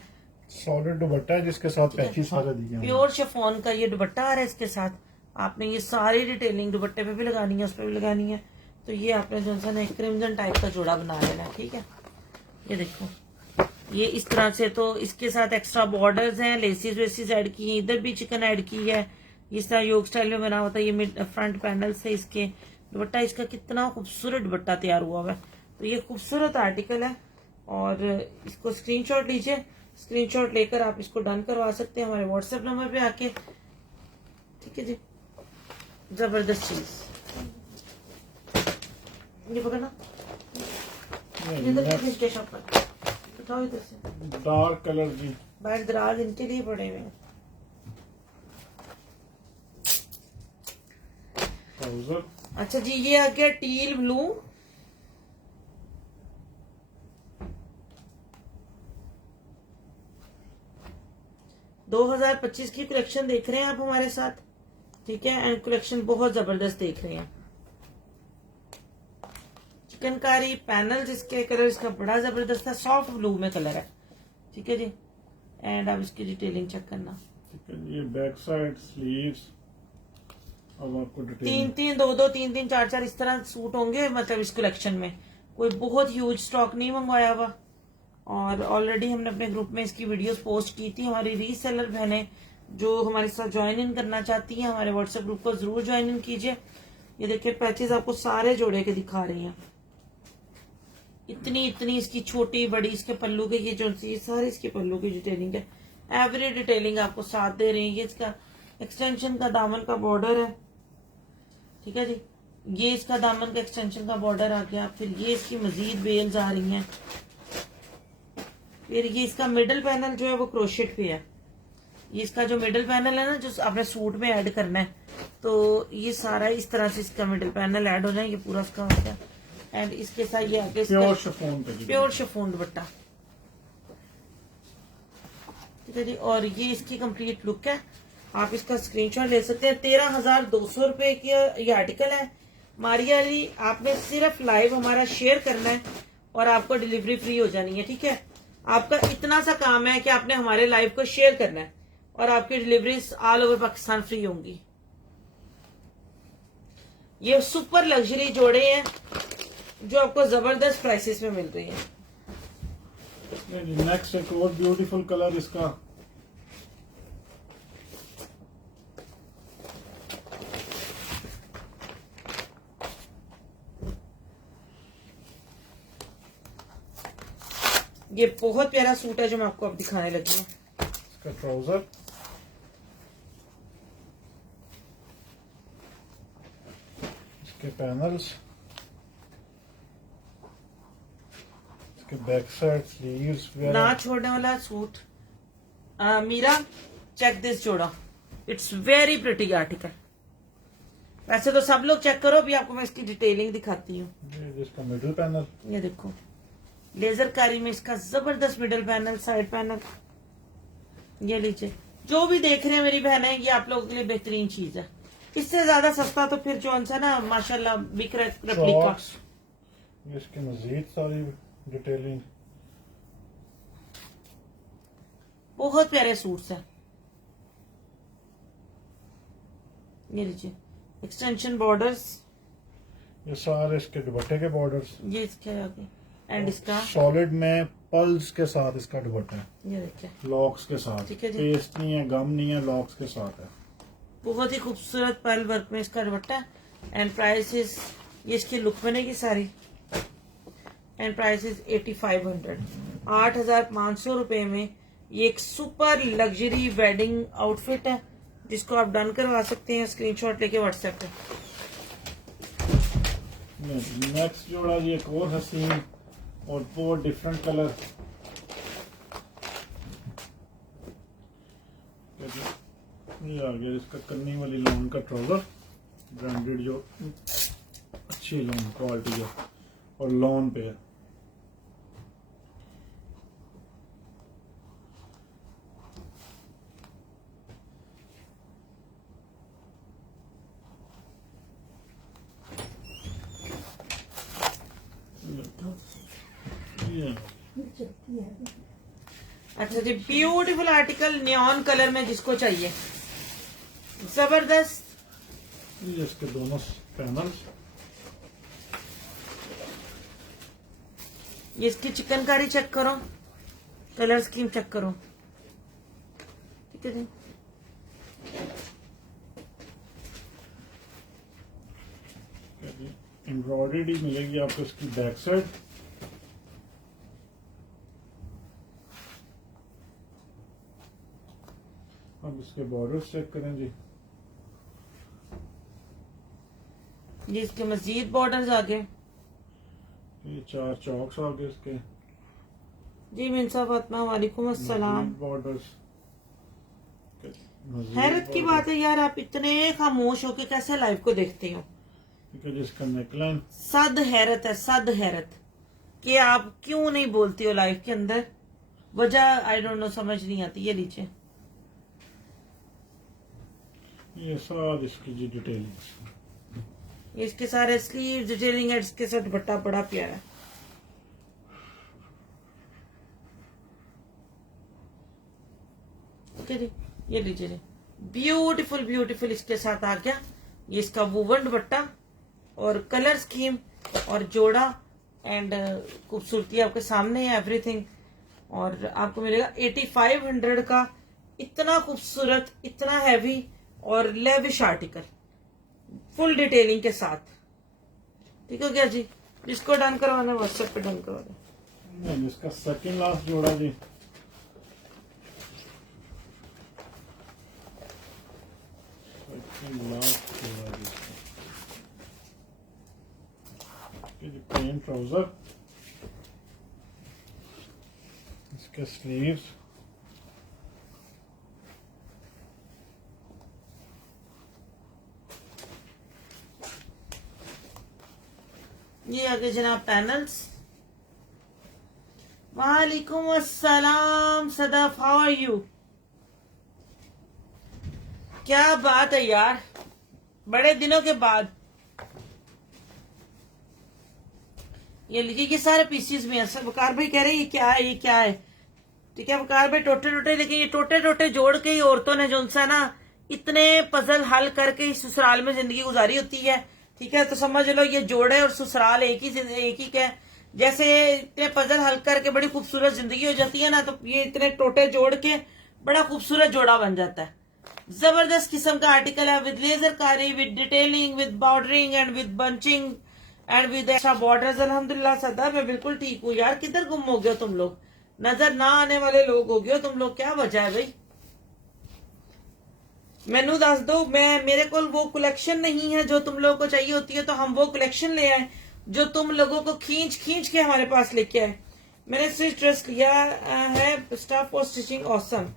सॉलिड दुपट्टा है जिसके साथ पैचेस सारे दिए हैं। प्योर शिफॉन का ये दुपट्टा आ रहा है इसके साथ। आपने ये सारी डिटेलिंग दुपट्टे पे भी लगानी है, उस पर भी लगानी है। तो ये आपने जो है ना एक क्रिम्जन टाइप का जोड़ा बना लेना है। ठीक है, ये देखो, ये इस तरह से। तो इसके साथ एक्स्ट्रा बॉर्डर्स हैं, लेसिस वेसिस ऐड की है, इधर भी चिकन ऐड की है। इस तरह योग स्टाइल में बना होता है। ये मिड फ्रंट पैनल से इसके दुपट्टा, इसका कितना खूबसूरत दुपट्टा तैयार हुआ है। तो ये खूबसूरत आर्टिकल है और इसको स्क्रीनशॉट लीजिए। स्क्रीनशॉट लेकर आप इसको डन करवा सकते हैं हमारे व्हाट्सएप नंबर पे आके। ठीक है जी, जबरदस्त चीज। ये पकड़ना, उठाओ इधर से। डार्क कलर जी, बाहर दराज इनके लिए पड़े हुए हैं। ट्राउजर। अच्छा जी, ये आ गया टील ब्लू। दो 2025 की कलेक्शन देख रहे हैं आप हमारे साथ। ठीक है, एंड कलेक्शन बहुत जबरदस्त देख रहे हैं। चिकनकारी पैनल जिसके कलर इसका बड़ा जबरदस्त है, सॉफ्ट ब्लू में कलर है। ठीक है जी, एंड आप इसकी डिटेलिंग चेक करना। ठीक है, ये बैक साइड स्लीव्स। अब आपको डिटेल 3-3, 2-2, 3-3, 4-4 इस तरह सूट होंगे मतलब इस कलेक्शन में। कोई बहुत ह्यूज स्टॉक नहीं मंगवाया हुआ और ऑलरेडी हमने अपने ग्रुप में इसकी वीडियोस पोस्ट की थी। हमारी रीसेलर बहनें जो हमारे साथ ज्वाइन इन करना चाहती हैं, हमारे व्हाट्सएप ग्रुप को जरूर ज्वाइन इन कीजिए। ये देखिए पैचेस आपको सारे जोड़े के दिखा रही हैं। इतनी इतनी इसकी छोटी बड़ी इसके पल्लू के ये जो सारी इसके पल्लू की डिटेलिंग है, एवरी डिटेलिंग आपको साथ दे रही है। ये इसका एक्सटेंशन का दामन का बॉर्डर है। ठीक है जी, ये इसका दामन का एक्सटेंशन का बॉर्डर आ गया। फिर ये इसकी मजीद बेल्स आ रही हैं। फिर ये इसका मिडल पैनल जो है वो क्रोशेट पे है। ये इसका जो मिडल पैनल है ना, जो आपने सूट में ऐड करना है, तो ये सारा इस तरह से इसका मिडल पैनल ऐड हो जाए। ये पूरा इसका हो गया एंड इसके साथ ये आगे प्योर शिफॉन पे, प्योर शिफॉन दुपट्टा। ठीक है जी, और ये इसकी कंप्लीट लुक है। आप इसका स्क्रीनशॉट ले सकते हैं। 13,200 रुपए की ये आर्टिकल है। मारिया अली, आपने सिर्फ लाइव हमारा शेयर करना है और आपको डिलीवरी फ्री हो जानी है। ठीक है, आपका इतना सा काम है कि आपने हमारे लाइव को शेयर करना है और आपकी deliveries all over Pakistan free होंगी। ये सुपर लग्जरी जोड़े हैं जो आपको जबरदस्त प्राइसेस में मिल रही हैं। नेक्स्ट एक और ब्यूटीफुल कलर इसका, ये बहुत प्यारा सूट है जो मैं आपको अब दिखाने लगी हूँ। इसका ट्राउजर, इसके पैनल्स, इसके बैक साइड स्लीव्स, ना छोड़ने वाला सूट। मीरा चेक दिस जोड़ा, इट्स वेरी प्रिटी आर्टिकल। वैसे तो सब लोग चेक करो, अभी आपको मैं इसकी डिटेलिंग दिखाती हूँ। इसका मिडिल पैनल, ये देखो लेजर कारी में इसका जबरदस्त मिडल पैनल, साइड पैनल। ये लीजिए, जो भी देख रहे हैं मेरी बहनें, ये आप लोगों के लिए बेहतरीन चीज है। इससे ज्यादा सस्ता तो फिर जो सा ना माशाल्लाह बिक रहा है रेप्लिका। इसके मजीद सारी डिटेलिंग, बहुत प्यारे सूट्स हैं। ये लीजिए एक्सटेंशन बॉर्डर्स, ये सारे इसके दुपट्टे के बॉर्डर्स, ये इसके आगे एंड इसका सॉलिड में पल्स के साथ इसका दुपट्टा है, ये देखिए लॉक्स के साथ। ठीक है जी। पेस्ट नहीं है, गम नहीं है, लॉक्स के साथ है। बहुत ही खूबसूरत पर्ल वर्क में इसका दुपट्टा एंड प्राइसेस, ये इसकी लुक बनेगी सारी। एंड प्राइसेस 8500, 8500 रुपए में ये एक सुपर लग्जरी वेडिंग आउटफिट है जिसको आप डन करवा सकते हैं स्क्रीनशॉट लेके व्हाट्सएप पे। नेक्स्ट जोड़ा जी एक और हसीन और बहुत डिफरेंट कलर, ये आ गया इसका कन्नी वाली लॉन का ट्राउजर, ब्रांडेड जो अच्छी लॉन क्वालिटी है और लॉन पे है। अच्छा जी, ब्यूटीफुल आर्टिकल नियॉन कलर में जिसको चाहिए, जबरदस्त। ये इसके दोनों पैनल्स, ये इसकी चिकनकारी चेक करो, कलर स्कीम चेक करो। ठीक है जी, एम्ब्रॉयडरी मिलेगी आपको इसकी बैक साइड। अब इसके बॉर्डर चेक करें जी, ये इसके मजीद बॉर्डर्स आगे। ये 4 चौक्स आ गए इसके, जी मिनसा फातिमा वालेकुम अस्सलाम। बॉर्डर्स। हैरत की बात है यार, आप इतने खामोश होके कैसे लाइव को देखते हो? ठीक है जिसका नेकलाइन, सद हैरत है, सद हैरत कि आप क्यों नहीं बोलती हो लाइव के अंदर, वजह आई डोंट नो, समझ नहीं आती। ये लीजिए, ये सारी इसकी जी डिटेलिंग, इसके सारे स्लीव डिटेलिंग है, इसके साथ दुपट्टा बड़ा प्यारा है। ठीक है, ये लीजिए जी, ब्यूटीफुल ब्यूटीफुल इसके साथ आ गया ये इसका वूवन दुपट्टा और कलर स्कीम और जोड़ा एंड खूबसूरती आपके सामने है एवरीथिंग। और आपको मिलेगा 8500 का इतना खूबसूरत, इतना हैवी और लेविश आर्टिकल फुल डिटेलिंग के साथ। ठीक है क्या जी, जिसको डन करवाना है व्हाट्सएप पे डन करवा दो। इसका सेकंड लास्ट जोड़ा जी, लास्ट जोड़ा जी, प्लेन ट्राउजर, इसके स्लीव्स, ये आगे जनाब पैनल्स। वालेकुम अस्सलाम सदफ, हाउ आर यू? क्या बात है यार, बड़े दिनों के बाद। ये लीजिए, ये सारे पीसीज में है। सब वकार भाई कह रहे हैं ये क्या है, ये क्या है। ठीक है वकार भाई, टोटे टोटे, लेकिन ये टोटे टोटे जोड़ के ही औरतों ने जो सा ना इतने पजल हल करके ही ससुराल में जिंदगी गुजारी होती है। ठीक है, तो समझ लो ये जोड़े और ससुराल एक ही क्या, जैसे इतने पजल हल करके बड़ी खूबसूरत जिंदगी हो जाती है ना, तो ये इतने टोटे जोड़ के बड़ा खूबसूरत जोड़ा बन जाता है। जबरदस्त किस्म का आर्टिकल है, विद लेजर कारी, with detailing, with bordering and with bunching and with extra borders. अल्हम्दुलिल्लाह सदर, मैं बिल्कुल ठीक हूँ यार। किधर गुम हो गए हो तुम लोग, नजर ना आने वाले लोग हो गए हो तुम लोग, क्या वजह है भाई? मैनू दस दो, मेरे को वो कलेक्शन नहीं है जो तुम लोगों को चाहिए होती है, तो हम वो कलेक्शन ले आए जो तुम लोगों को खींच खींच के हमारे पास लेके आए। मैंने स्टिच ड्रेस लिया है, स्टफ फॉर स्टिचिंग ऑसम,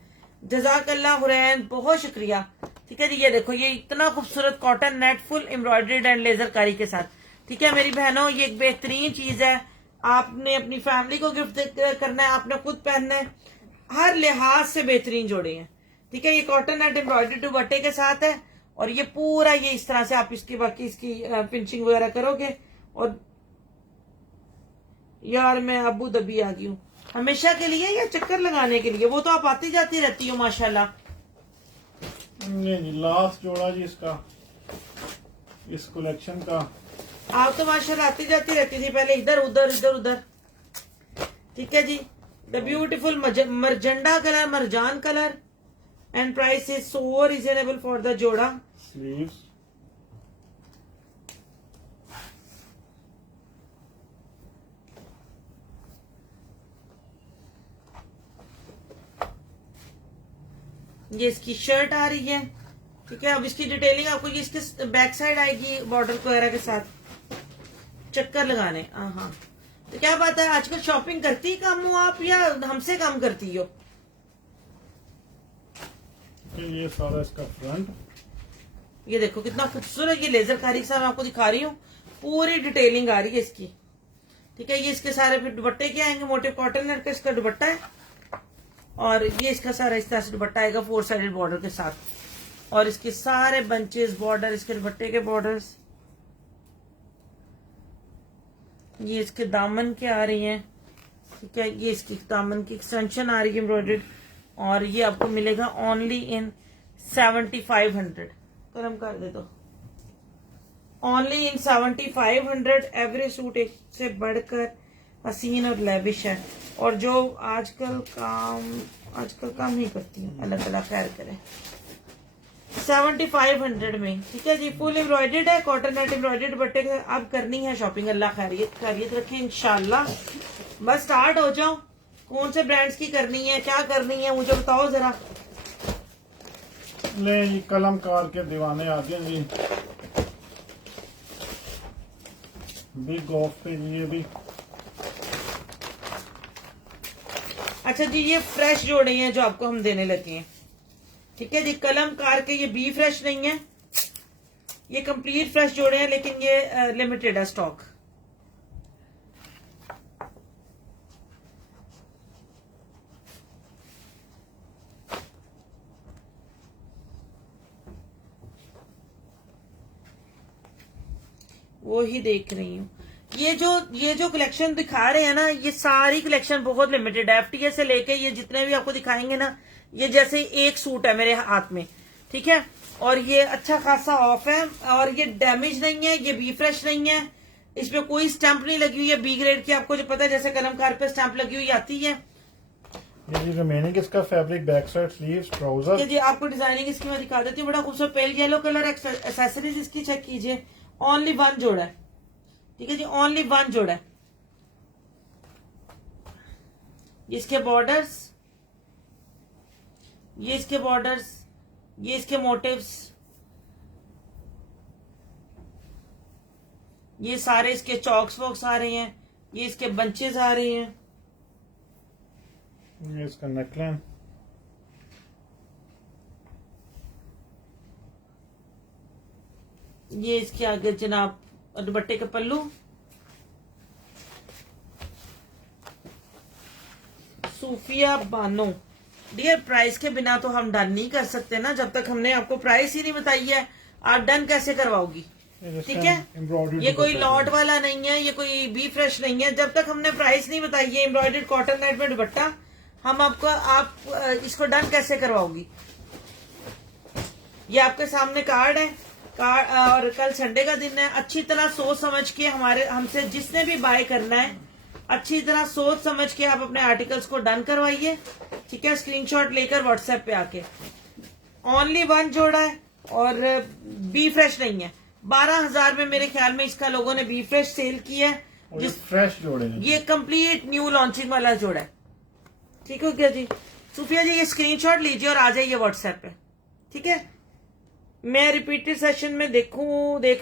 जजाकल्लाह हुरैन, बहुत शुक्रिया। ठीक है जी, ये देखो, ये इतना खूबसूरत cotton net full embroidered and laser कारी के साथ। ठीक है मेरी बहनों, ये एक बेहतरीन चीज है, आपने अपनी फैमिली को गिफ्ट करना है, आपने खुद पहनना है, हर लिहाज से बेहतरीन जोड़े हैं। ठीक है, ये कॉटन नेट एम्ब्रॉयडर्ड दुपट्टे के साथ है, और ये पूरा ये इस तरह से आप इसकी बाकी इसकी पिंचिंग वगैरह करोगे। और यार मैं अबू धाबी आ गई हूँ, हमेशा के लिए या चक्कर लगाने के लिए? वो तो आप आती जाती रहती हो माशाल्लाह। नहीं जी, लास्ट जोड़ा जी इसका, इस कलेक्शन का। आप तो माशाल्लाह आती जाती रहती थी पहले, इधर उधर इधर उधर। ठीक है जी, द ब्यूटीफुल मरजंडा कलर, मरजान colour, and price is so reasonable for the जोड़ा। स्लीव्स, ये इसकी शर्ट आ रही है। ठीक है, अब इसकी डिटेलिंग आपको ये इसके बैक साइड आएगी बॉर्डर वगैरह के साथ, चक्कर लगाने। हाँ, तो क्या बात है, आजकल शॉपिंग करती कम हो आप या हमसे कम करती हो? ये सारा इसका फ्रंट। ये देखो कितना खूबसूरत, ये लेजर कारी के साथ आपको दिखा रही हूँ, पूरी डिटेलिंग आ रही है इसकी। ठीक है, ये इसके सारे फिर दुपट्टे क्या आएंगे, मोटे कॉटन नेट का इसका दुपट्टा है, और ये इसका सारा इस तरह से दुपट्टा आएगा 4 साइडेड बॉर्डर के साथ, और इसके सारे बंचेस बॉर्डर, इसके दुपट्टे के बॉर्डर्स, ये इसके दामन के आ रही हैं। ठीक है, ये इसकी दामन की एक्सटेंशन आ रही है एम्ब्रॉयडर्ड, और ये आपको मिलेगा ओनली इन 7500। कलम कर दे तो, ओनली इन 7500। एवरी सूट एक से बढ़कर हसीन और लेविश है, और जो आजकल काम ही करती हूँ, अल्लाह ताला खैर करे। 7500 में। ठीक है जी, फुल एम्ब्रॉयडर्ड है, कॉटन नेट एम्ब्रॉयडर्ड बट्टे के। अब करनी है शॉपिंग, अल्लाह खैरियत रखे इंशाल्लाह। बस स्टार्ट हो जाओ, कौन से ब्रांड्स की करनी है, क्या करनी है, मुझे बताओ जरा। ले जी, कलम कार के दीवाने आ गए जी, बिग ऑफ पे जी, ये भी। अच्छा जी, ये फ्रेश जोड़े हैं जो आपको हम देने लगे हैं। ठीक है जी, कलम कार के, ये बी फ्रेश नहीं है, ये कंप्लीट फ्रेश जोड़े हैं, लेकिन ये लिमिटेड है स्टॉक। वो ही देख रही हूँ। ये जो कलेक्शन दिखा रहे हैं ना, ये सारी कलेक्शन बहुत लिमिटेड है। एफटीए से लेके ये जितने भी आपको दिखाएंगे ना, ये जैसे एक सूट है मेरे हाथ में। ठीक है, और ये अच्छा खासा ऑफ है, और ये डैमेज नहीं है, ये बी फ्रेश नहीं है, इसमें कोई स्टैंप नहीं लगी हुई है बी ग्रेड की। आपको जो पता है जैसे कलमकार पे स्टैंप लगी हुई आती है। ये जी रिमेनिंग इसका fabric, back side sleeves, trouser. जी आपको डिजाइनिंग इसकी मैं दिखा देती हूँ, बड़ा खूबसूरत पेल येलो कलर एक्सेसरीज इसकी चेक कीजिए। ओनली 1 जोड़ा है। ठीक है जी, ओनली 1 जोड़ा है। इसके बॉर्डर्स, ये इसके बॉर्डर्स, ये इसके मोटिव्स, ये सारे इसके चॉक्स बॉक्स आ रहे हैं, ये इसके बंचेस आ रहे हैं, ये इसका नेकलाइन, ये इसके आगे जनाब दुपट्टे के पल्लू, सूफिया बानो। डियर, प्राइस के बिना तो हम डन नहीं कर सकते ना, जब तक हमने आपको प्राइस ही नहीं बताई है, आप डन कैसे करवाओगी? ठीक है, एम्ब्रॉयडर्ड ये कोई लॉट वाला नहीं है, ये कोई बी फ्रेश नहीं है। जब तक हमने प्राइस नहीं बताई है एम्ब्रॉयडर्ड कॉटन नेट में दुपट्टा, हम आपको आप इसको डन कैसे करवाओगी। ये आपके सामने कार्ड है, कार्ड, और कल संडे का दिन है। अच्छी तरह सोच समझ के हमसे जिसने भी बाय करना है, अच्छी तरह सोच समझ के आप अपने आर्टिकल्स को डन करवाइए। ठीक है, स्क्रीनशॉट लेकर व्हाट्सएप पे आके। ओनली 1 जोड़ा है और बी फ्रेश नहीं है। 12,000 में मेरे ख्याल में इसका लोगों ने बी फ्रेश सेल किया है, जिस फ्रेश जोड़े हैं। ये कंप्लीट न्यू लॉन्चिंग वाला जोड़ा है। ठीक है क्या जी, सूफिया जी ये स्क्रीनशॉट लीजिए और आ जाइए व्हाट्सएप पे। ठीक है, मैं रिपीटेड सेशन में देख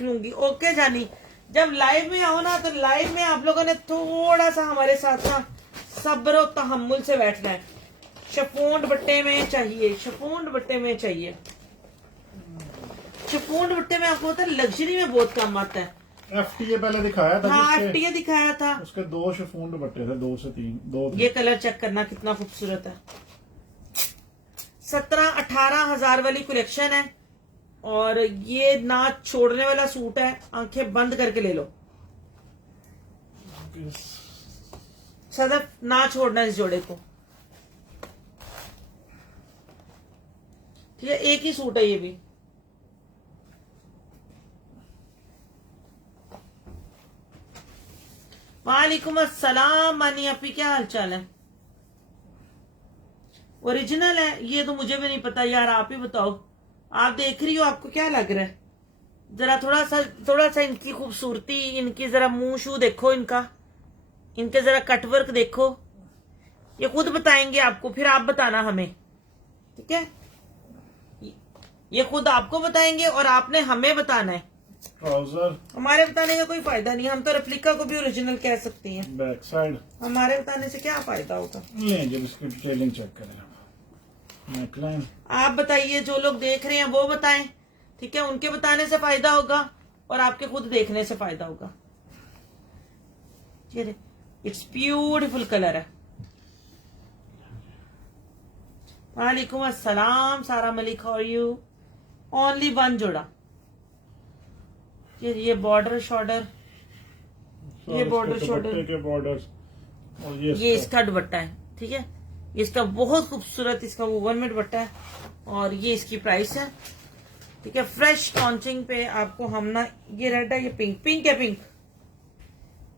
लूंगी। ओके जानी, जब लाइव में आओ ना तो लाइव में आप लोगों ने थोड़ा सा हमारे साथ ना सब्र और तहम्मुल से बैठना है। शिफॉन दुपट्टे में चाहिए, शिफॉन दुपट्टे में चाहिए। शिफॉन दुपट्टे में आपको पता है लग्जरी में बहुत काम आता है। एफटीए पहले दिखाया था, हाँ एफटीए दिखाया था, उसके 2 शिफॉन दुपट्टे थे, 2 से 3 2 ये कलर चेक करना कितना खूबसूरत है। 17-18 हजार वाली कलेक्शन है और ये ना छोड़ने वाला सूट है, आंखें बंद करके ले लो। सदफ ना छोड़ना इस जोड़े को। ठीक है, एक ही सूट है ये भी। वालेकुम अस्सलाम मानी अपी, क्या हाल चाल है। ओरिजिनल है ये तो मुझे भी नहीं पता यार, आप ही बताओ। आप देख रही हो, आपको क्या लग रहा है। जरा थोड़ा सा इनकी खूबसूरती, इनकी जरा मुंह शू देखो, इनके जरा कटवर्क देखो। ये खुद बताएंगे आपको, फिर आप बताना हमें। ठीक है, ये खुद आपको बताएंगे और आपने हमें बताना है। ट्राउजर हमारे बताने का कोई फायदा नहीं, हम तो रेप्लिका को भी ओरिजिनल कह सकते हैं। बैक साइड हमारे बताने से क्या फायदा होगा। ये जब इसकी डिटेलिंग चेक करें। नेकलाइन आप बताइए, जो लोग देख रहे हैं वो बताएं। ठीक है, उनके बताने से फायदा होगा और आपके खुद देखने से फायदा होगा। इट्स ब्यूटीफुल कलर है। वालेकुम अस्सलाम Sara Malik, how are you. Only 1 जोड़ा। ये बॉर्डर शॉर्डर, ये बॉर्डर शॉर्डर के बॉर्डर्स और ये इसका दुपट्टा है। ठीक है, इसका बहुत खूबसूरत इसका वोवन में दुपट्टा है और ये इसकी प्राइस है। ठीक है, फ्रेश लॉन्चिंग पे आपको हम ना, ये रेड है, ये पिंक है,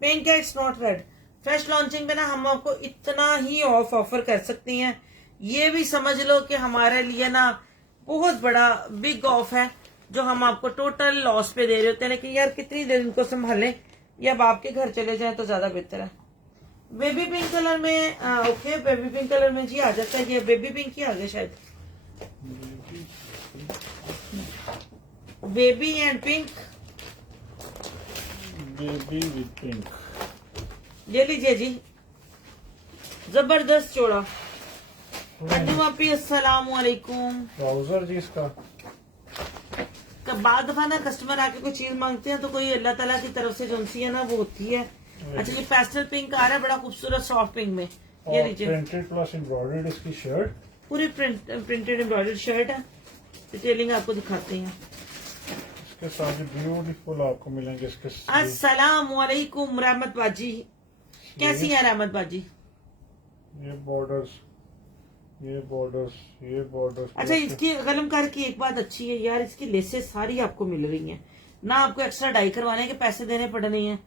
पिंक है, it's not red. Fresh launching पे ना हम आपको इतना ही ऑफर कर सकते हैं। ये भी समझ लो कि हमारे लिए ना बहुत बड़ा बिग ऑफ है जो हम आपको टोटल लॉस पे दे रहे होते हैं। लेकिन यार कितनी देर इनको संभालें, या अब आपके घर चले जाएं तो ज्यादा बेहतर है। बेबी पिंक कलर में ओके, बेबी पिंक कलर में जी आ जाता है। ये बेबी पिंक ही आ गया शायद, baby and pink, baby with pink. ये लीजिए जी, जबरदस्त जोड़ा। अंजुम आपी अस्सलाम वालेकुम। ट्राउजर जी इसका बाद दफा ना कस्टमर आके कोई चीज मांगते हैं तो कोई अल्लाह ताला की तरफ से जो सी है ना वो होती है। अच्छा, ये पेस्टल पिंक आ रहा है, बड़ा खूबसूरत सॉफ्ट पिंक में। ये लीजिए, प्रिंटेड प्लस एम्ब्रॉयडर्ड इसकी शर्ट, पूरी प्रिंटेड एम्ब्रॉयडर्ड शर्ट है। डिटेलिंग आपको दिखाते हैं। इसके साथ ब्यूटीफुल आपको मिलेंगे इसके। अस्सलाम वालेकुम रहमत बाजी, कैसी है रहमत बाजी। ये बॉर्डर्स, ये बॉर्डर्स, ये बॉर्डर्स। अच्छा, इसकी कलमकारी की एक बात अच्छी है यार, इसकी लेसेस सारी आपको मिल रही हैं ना, आपको एक्स्ट्रा डाई करवाने के पैसे देने पड़ रहे हैं।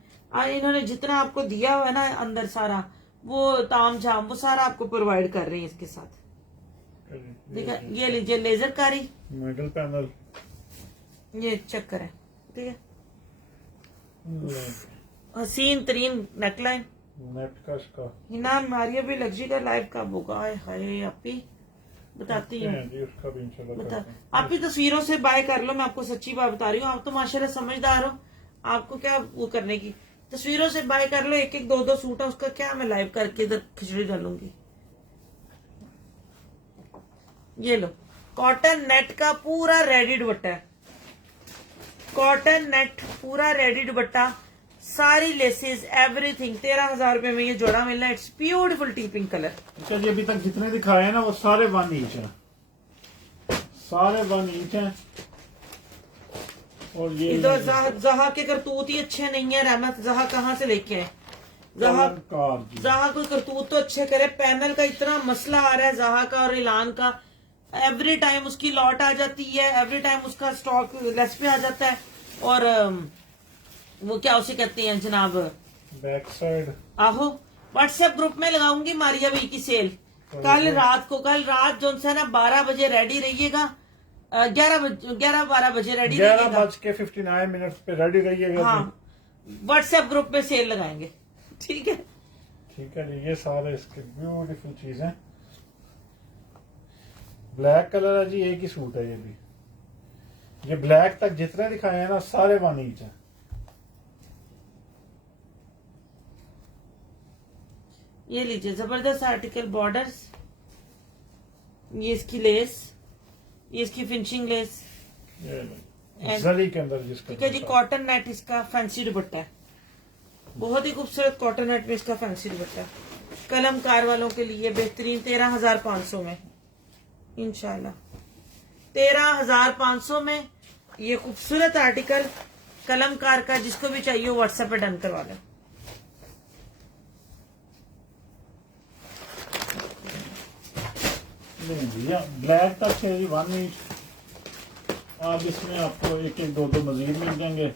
इन्होंने जितना आपको दिया हुआ है ना अंदर सारा वो ताम झाम वो सारा आपको प्रोवाइड कर रही है इसके साथ। ठीक है, ये लीजिए लेजर कारी मिडल पैनल, ये चेक करें। ठीक है, हसीन तरीन नेकलाइन, नेट का इसका। हिना मारिया भी लग्जरी का लाइव कब होगा। हाय आपी बताती हूँ, उसका भी इंशाल्लाह बता। करते हैं। आप ही तस्वीरों से बाय कर लो, मैं आपको सच्ची बात बता रही हूँ। आप तो माशाल्लाह समझदार हो, आपको क्या वो करने की। तस्वीरों से बाय कर लो, एक 2 सूट है उसका क्या मैं लाइव करके इधर खिचड़ी डालूंगी। ये लो, कॉटन नेट का पूरा रेडी दुपट्टा है, कॉटन नेट पूरा रेडी दुपट्टा, सारी लेसेस एवरीथिंग। 13,000 रुपए में ये जोड़ा मिल रहा है। It's beautiful T pink colour. अच्छा जी, अभी तक जितने दिखाए हैं ना वो सारे 1 इंच हैं, सारे 1 इंच हैं। और ये इधर जहा के करतूत ही अच्छे नहीं है। रहमत जहा कहाँ से लेके आए? जहा कोई करतूत तो अच्छे करे। पैनल का इतना मसला आ रहा है जहा का और इलान का। एवरी टाइम उसकी लॉट आ जाती है, एवरी टाइम उसका स्टॉक लेस पे आ जाता है। और वो क्या उसे कहते हैं जनाब, बैक साइड। आहो, व्हाट्सएप ग्रुप में लगाऊंगी मारिया भाई की सेल कल रात जो है ना 12 बजे रेडी रहिएगा। 11-12 बजे रेडी रहिएगा। 11:59 पे रेडी रहिएगा। हाँ, व्हाट्सएप ग्रुप में सेल लगाएंगे। ठीक है, ठीक है जी। ये सारे इसके ब्यूटीफुल चीजें। ब्लैक कलर है जी, एक ही सूट है ये भी। ये ब्लैक तक जितने दिखाए हैं ना सारे वन ईच हैं। ये लीजिए जबरदस्त आर्टिकल, बॉर्डर्स, ये इसकी लेस, ये इसकी फिनिशिंग लेस, जरी के अंदर जिसका। ठीक है जी। कॉटन नेट इसका फैंसी दुपट्टा है, बहुत ही खूबसूरत कॉटन नेट में इसका फैंसी दुपट्टा है। कलमकार वालों के लिए बेहतरीन 13,500 में इंशाल्लाह। 13,500 में ये खूबसूरत आर्टिकल कलमकार का, जिसको भी चाहिए व्हाट्सएप पे डन करवा लें। नहीं भैया, ब्लैक तक है जी वन ईच। आप इसमें आपको एक एक दो मजीद मिल जाएंगे।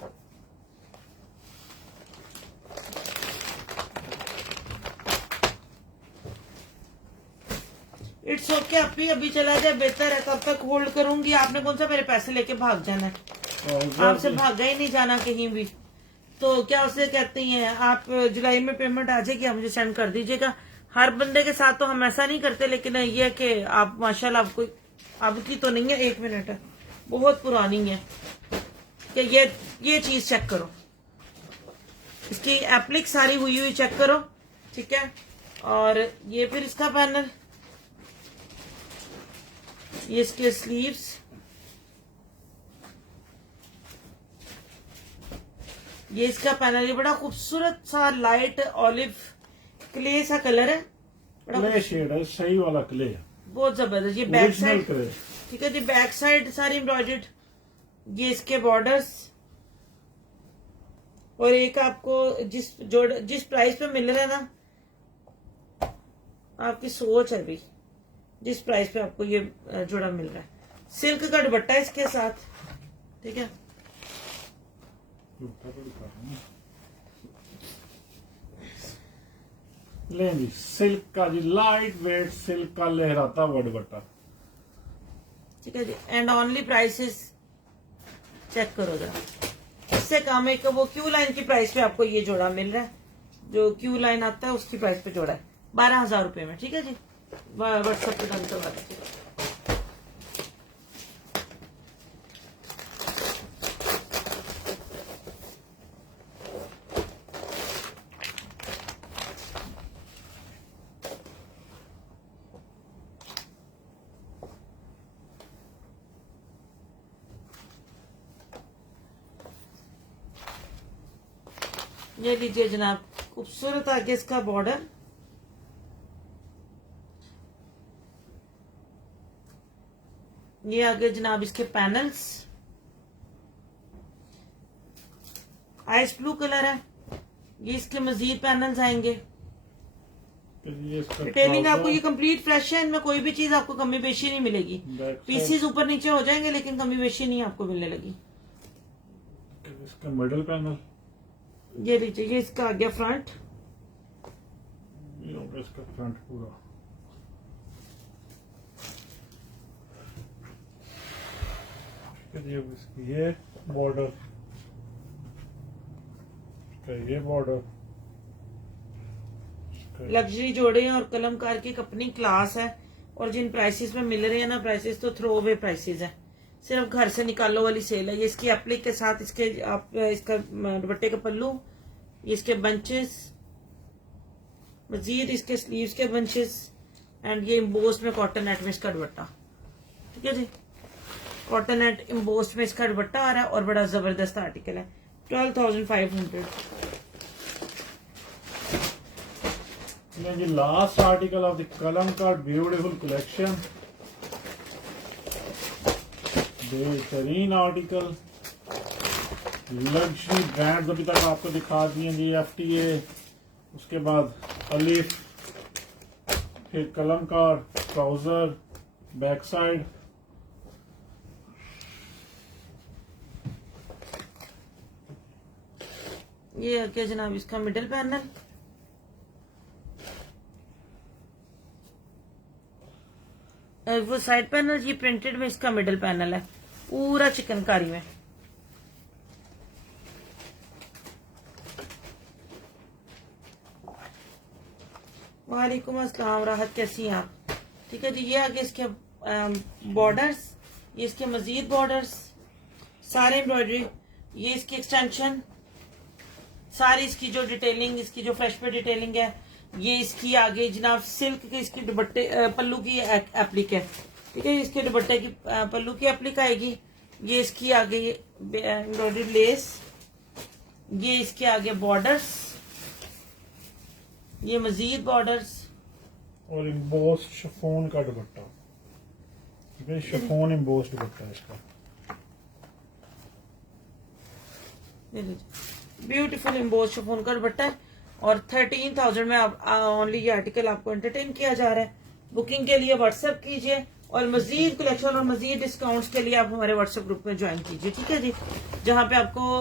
इट्स ओके, अभी चला जाए बेहतर है। तब तक होल्ड करूंगी। आपने कौन सा मेरे पैसे लेके भाग जाना है? आपसे भागा ही नहीं जाना कहीं भी। तो क्या उसे कहते हैं, आप जुलाई में पेमेंट आ जाएगी, आप मुझे सेंड कर दीजिएगा। हर बंदे के साथ तो हम ऐसा नहीं करते, लेकिन ये है कि आप माशाल्लाह, आपको अब की तो नहीं है, 1 मिनट है, बहुत पुरानी है कि ये चीज चेक करो, इसकी एप्लिक सारी हुई चेक करो। ठीक है, और ये फिर इसका पैनल, ये इसके स्लीव्स, ये इसका पैनल। ये बड़ा खूबसूरत सा लाइट ऑलिव क्ले सा कलर है, क्ले शेड है, सही वाला क्ले, बहुत जबरदस्त। ये बैक साइड, क्ले। ठीक है जी, बैक साइड सारी एम्ब्रॉयडर्ड। ये इसके बॉर्डर्स, और एक आपको जिस प्राइस पे मिल रहा है ना, आपकी सोच है भाई, जिस प्राइस पे आपको ये जोड़ा मिल रहा है। सिल्क का दुपट्टा इसके साथ, ठीक है। ले जी, सिल्क का जी, लाइट वेट सिल्क का लहराता हुआ दुपट्टा, ठीक है जी। एंड ओनली प्राइसेस चेक करो जरा, इससे कम एक वो क्यू लाइन की प्राइस पे आपको ये जोड़ा मिल रहा है। जो क्यू लाइन आता है उसकी प्राइस पे जोड़ा है 12,000 रुपए में। ठीक है जी, व्हाट्सएप पे डन करवा दीजिए। ये लीजिए जनाब, खूबसूरत आगे इसका बॉर्डर, ये आगे जनाब इसके पैनल्स, आइस ब्लू कलर है। ये इसके मजीद पैनल्स आएंगे। डिटेलिंग आपको ये कंप्लीट फ्रेश है, इनमें कोई भी चीज आपको कमी बेशी नहीं मिलेगी। पीसीज ऊपर नीचे हो जाएंगे, लेकिन कमी बेशी नहीं आपको मिलने लगी। इसका मिडल पैनल, ये लीजिए, ये इसका आ गया फ्रंट, ये होगा इसका फ्रंट पूरा। ये बॉर्डर, ये बॉर्डर, लग्जरी जोड़े हैं और कलमकार की एक अपनी क्लास है। और जिन प्राइसेस में मिल रहे हैं ना, प्राइसेस तो थ्रो अवे प्राइसेस है, सिर्फ घर से निकालो वाली सेल है। ये इसकी एप्लिक के साथ इसके आप इसका दुपट्टे का पल्लू, ये इसके बंचेस, मजीद इसके स्लीव्स के बंचेस, एंड ये इम्बोस्ड में कॉटन नेट में इसका दुपट्टा। ठीक है जी, कॉटन नेट इम्बोस्ड में इसका दुपट्टा आ रहा है और बड़ा जबरदस्त आर्टिकल है। 12,500। जी last article of the Kalamkar beautiful collection, बेहतरीन आर्टिकल, लग्जरी ब्रांड अभी तक आपको दिखा दिए जी, FTA, उसके बाद अलिफ, फिर कलमकार, ट्राउजर, बैक साइड, ये क्या जनाब इसका मिडिल पैनल, वो साइड पैनल, ये प्रिंटेड में इसका मिडिल पैनल है पूरा चिकनकारी में। वालेकुम अस्सलाम, राहत कैसी हैं आप? ठीक है जी, ये आगे इसके बॉर्डर्स, ये इसके मजीद बॉर्डर्स, सारे एम्ब्रॉयडरी, ये इसकी एक्सटेंशन, सारी इसकी जो डिटेलिंग, इसकी जो फ्रेश पे डिटेलिंग है, ये इसकी आगे जनाब सिल्क के इसकी दुपट्टे पल्लू की एप्लिक है। ठीक है, इसके दुपट्टे की पल्लू की एप्लिक आएगी। ये इसकी आगे एम्ब्रॉयडरी लेस, ये इसके आगे बॉर्डर्स, ये मजीद बॉर्डर्स और एम्बोस्ड शिफॉन का दुपट्टा। ठीक है, शिफॉन एम्बोस्ड दुपट्टा है इसका। ब्यूटीफुल एम्बोस्ड शिफॉन का दुपट्टा है और 13,000 में आप ओनली ये आर्टिकल आपको एंटरटेन किया जा रहा है। बुकिंग के लिए व्हाट्सएप कीजिए और मजीद कलेक्शन और मजीद डिस्काउंट्स के लिए आप हमारे व्हाट्सएप ग्रुप में ज्वाइन कीजिए। ठीक है जी, जहां पे आपको